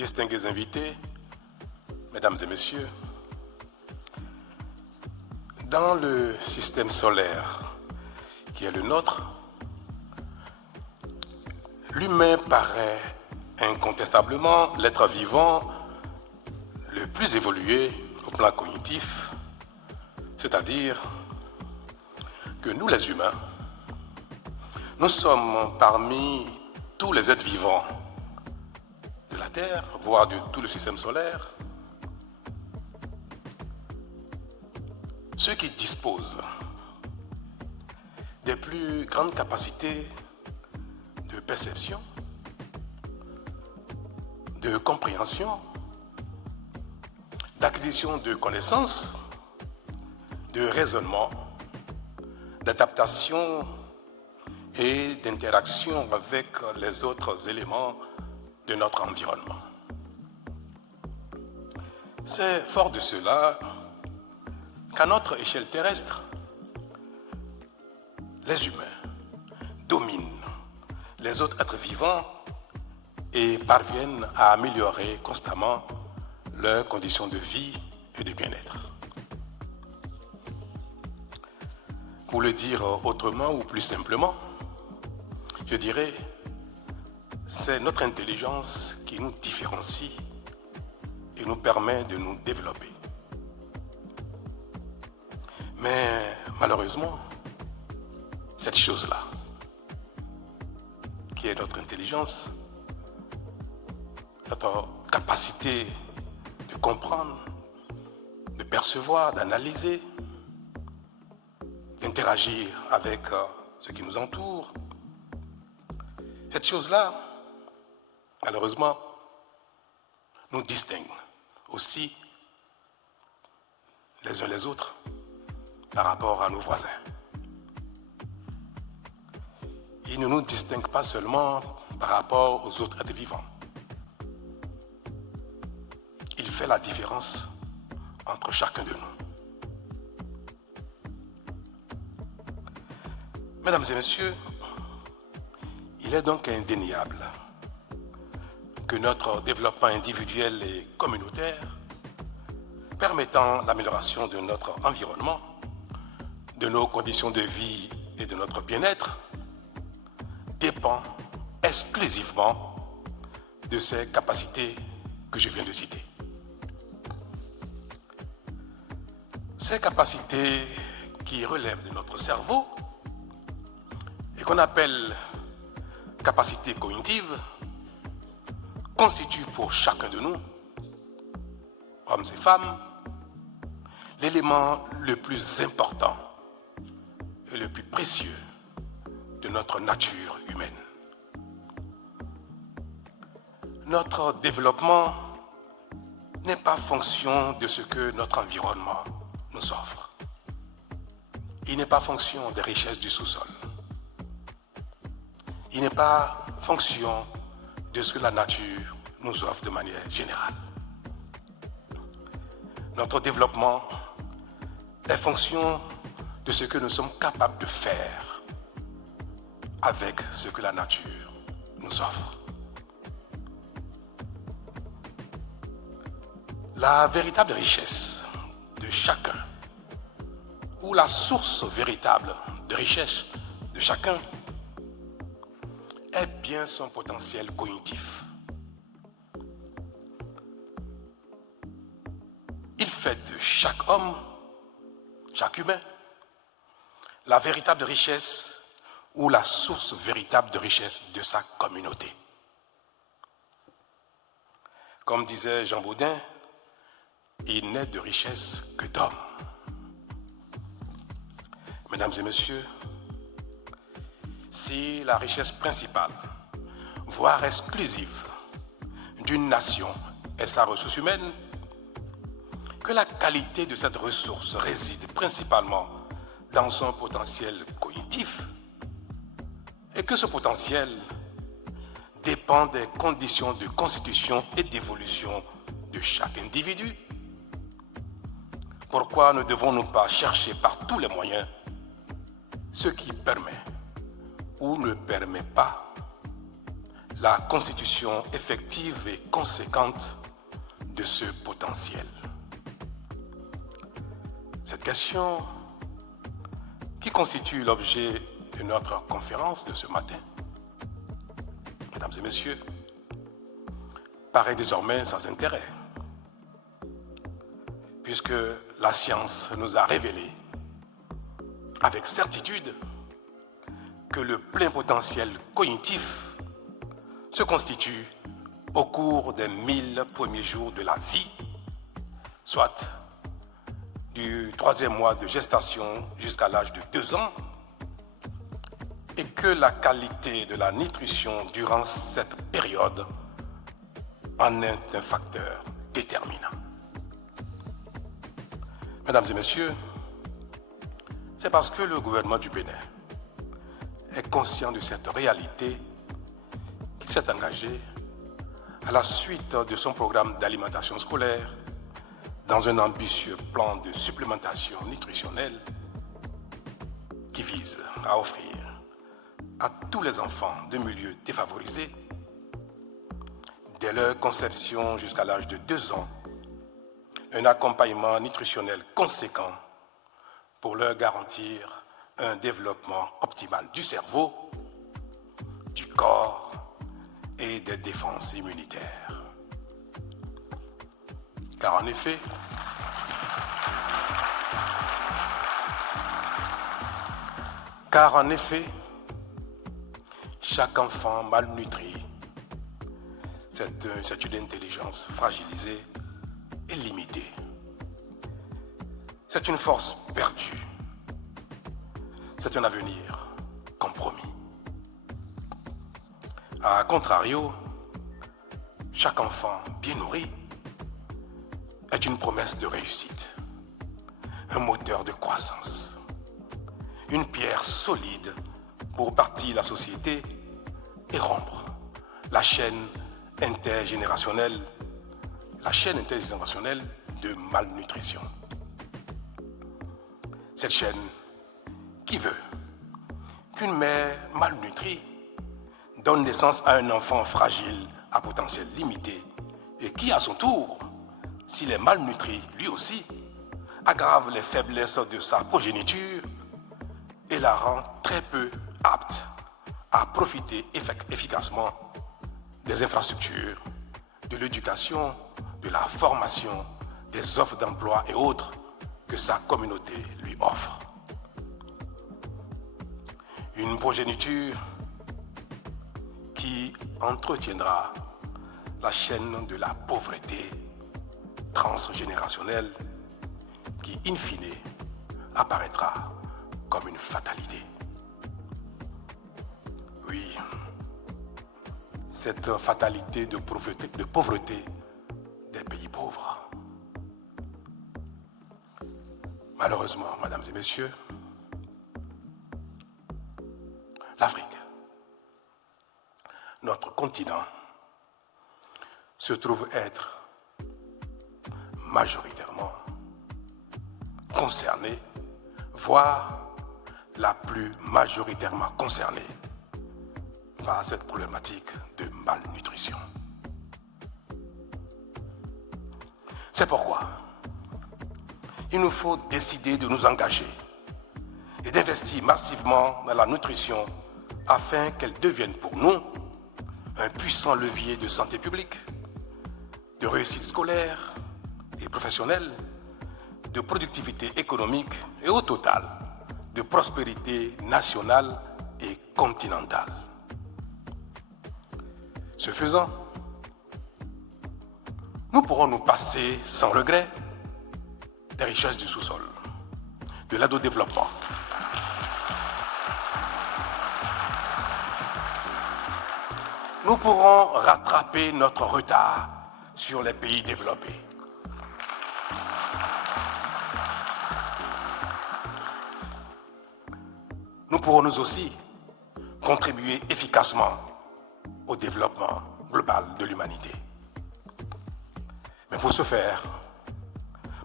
distingués invités, mesdames et messieurs, dans le système solaire qui est le nôtre, l'humain paraît incontestablement l'être vivant le plus évolué au plan cognitif, c'est-à-dire que nous les humains, nous sommes parmi tous les êtres vivants de la Terre, voire de tout le système solaire, ceux qui disposent des plus grandes capacités de perception, de compréhension, d'acquisition de connaissances, de raisonnement, d'adaptation et d'interaction avec les autres éléments de notre environnement. C'est fort de cela qu'à notre échelle terrestre, les humains dominent les autres êtres vivants et parviennent à améliorer constamment leurs conditions de vie et de bien-être. Pour le dire autrement ou plus simplement, je dirais, c'est notre intelligence qui nous différencie et nous permet de nous développer. Mais malheureusement, cette chose-là, qui est notre intelligence, notre capacité de comprendre, de percevoir, d'analyser, d'interagir avec ce qui nous entoure, cette chose-là, malheureusement, nous distingue aussi les uns les autres par rapport à nos voisins. Il ne nous distingue pas seulement par rapport aux autres êtres vivants. Il fait la différence entre chacun de nous. Mesdames et messieurs, il est donc indéniable que notre développement individuel et communautaire, permettant l'amélioration de notre environnement, de nos conditions de vie et de notre bien-être, dépend exclusivement de ces capacités que je viens de citer. Ces capacités qui relèvent de notre cerveau et qu'on appelle capacités cognitives constituent pour chacun de nous, hommes et femmes, l'élément le plus important et le plus précieux de notre nature humaine. Notre développement n'est pas fonction de ce que notre environnement nous offre. Il n'est pas fonction des richesses du sous-sol. Il n'est pas fonction de ce que la nature nous offre de manière générale. Notre développement est fonction de ce que nous sommes capables de faire avec ce que la nature nous offre. La véritable richesse de chacun, ou la source véritable de richesse de chacun, est bien son potentiel cognitif. Il fait de chaque homme, chaque humain, la véritable richesse ou la source véritable de richesse de sa communauté. Comme disait Jean Baudin, il n'est de richesse que d'hommes. Mesdames et messieurs, si la richesse principale, voire exclusive, d'une nation est sa ressource humaine, que la qualité de cette ressource réside principalement dans son potentiel cognitif, et que ce potentiel dépend des conditions de constitution et d'évolution de chaque individu, pourquoi ne devons-nous pas chercher par tous les moyens ce qui permet ou ne permet pas la constitution effective et conséquente de ce potentiel. Cette question, qui constitue l'objet de notre conférence de ce matin, mesdames et messieurs, paraît désormais sans intérêt, puisque la science nous a révélé avec certitude que le plein potentiel cognitif se constitue au cours des 1000 premiers jours de la vie, soit du 3e mois de gestation jusqu'à l'âge de 2 ans, et que la qualité de la nutrition durant cette période en est un facteur déterminant. Mesdames et messieurs, c'est parce que le gouvernement du Bénin est conscient de cette réalité qu'il s'est engagé à la suite de son programme d'alimentation scolaire dans un ambitieux plan de supplémentation nutritionnelle qui vise à offrir à tous les enfants de milieux défavorisés, dès leur conception jusqu'à l'âge de 2 ans, un accompagnement nutritionnel conséquent pour leur garantir un développement optimal du cerveau, du corps et des défenses immunitaires. Car en effet, chaque enfant malnutri, c'est une intelligence fragilisée et limitée. C'est une force perdue. C'est un avenir compromis. A contrario, chaque enfant bien nourri est une promesse de réussite, un moteur de croissance, une pierre solide pour bâtir la société et rompre la chaîne intergénérationnelle de malnutrition. Cette chaîne qui veut qu'une mère malnutrie donne naissance à un enfant fragile à potentiel limité et qui, à son tour, s'il est malnutri lui aussi, aggrave les faiblesses de sa progéniture et la rend très peu apte à profiter efficacement des infrastructures, de l'éducation, de la formation, des offres d'emploi et autres que sa communauté lui offre. Une progéniture qui entretiendra la chaîne de la pauvreté transgénérationnelle qui, in fine, apparaîtra comme une fatalité. Oui, cette fatalité de pauvreté des pays pauvres. Malheureusement, mesdames et messieurs, l'Afrique, notre continent, se trouve être majoritairement concerné, voire la plus majoritairement concernée par cette problématique de malnutrition. C'est pourquoi il nous faut décider de nous engager et d'investir massivement dans la nutrition afin qu'elle devienne pour nous un puissant levier de santé publique, de réussite scolaire et professionnelle, de productivité économique et au total de prospérité nationale et continentale. Ce faisant, nous pourrons nous passer sans regret des richesses du sous-sol, de l'aide au développement, nous pourrons rattraper notre retard sur les pays développés. Nous pourrons nous aussi contribuer efficacement au développement global de l'humanité. Mais pour ce faire,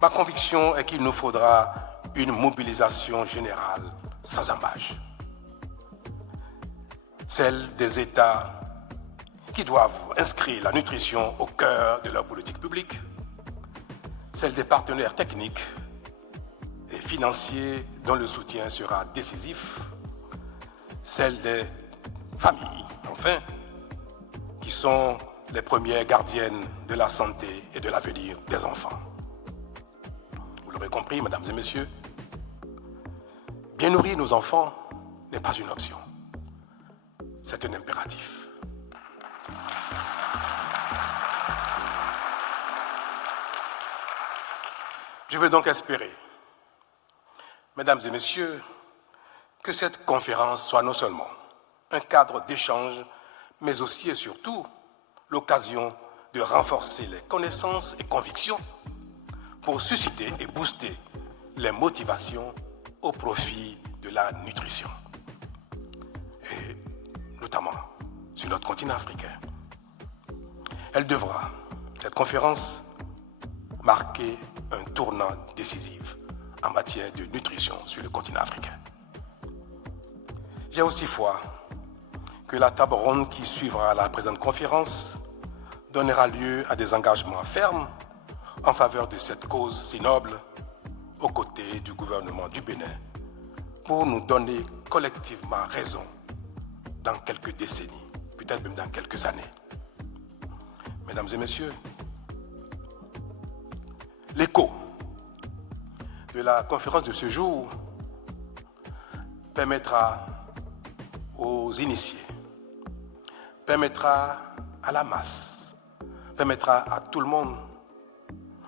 ma conviction est qu'il nous faudra une mobilisation générale sans ambages. Celle des États qui doivent inscrire la nutrition au cœur de leur politique publique, celle des partenaires techniques et financiers dont le soutien sera décisif, celle des familles, enfin, qui sont les premières gardiennes de la santé et de l'avenir des enfants. Vous l'aurez compris, mesdames et messieurs, bien nourrir nos enfants n'est pas une option, c'est un impératif. Je veux donc espérer, mesdames et messieurs, que cette conférence soit non seulement un cadre d'échange, mais aussi et surtout l'occasion de renforcer les connaissances et convictions pour susciter et booster les motivations au profit de la nutrition, et notamment sur notre continent africain. Elle devra, cette conférence, marquer un tournant décisif en matière de nutrition sur le continent africain. J'ai aussi foi que la table ronde qui suivra la présente conférence donnera lieu à des engagements fermes en faveur de cette cause si noble aux côtés du gouvernement du Bénin pour nous donner collectivement raison dans quelques décennies, peut-être même dans quelques années. Mesdames et messieurs, l'écho de la conférence de ce jour permettra aux initiés, permettra à la masse, permettra à tout le monde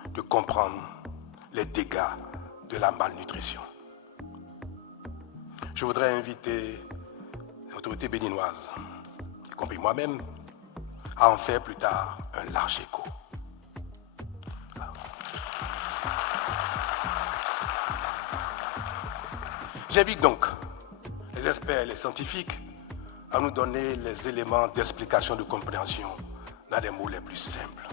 de comprendre les dégâts de la malnutrition. Je voudrais inviter les autorités béninoises, y compris moi-même, à en faire plus tard un large écho. J'invite donc les experts et les scientifiques à nous donner les éléments d'explication de compréhension dans les mots les plus simples.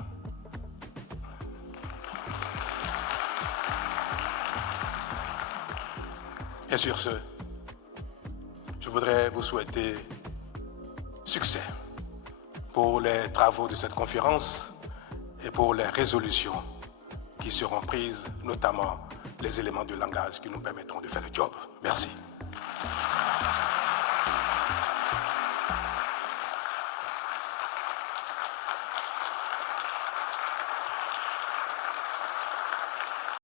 Et sur ce, je voudrais vous souhaiter succès pour les travaux de cette conférence et pour les résolutions qui seront prises, notamment les éléments de langage qui nous permettront de faire le job. Merci.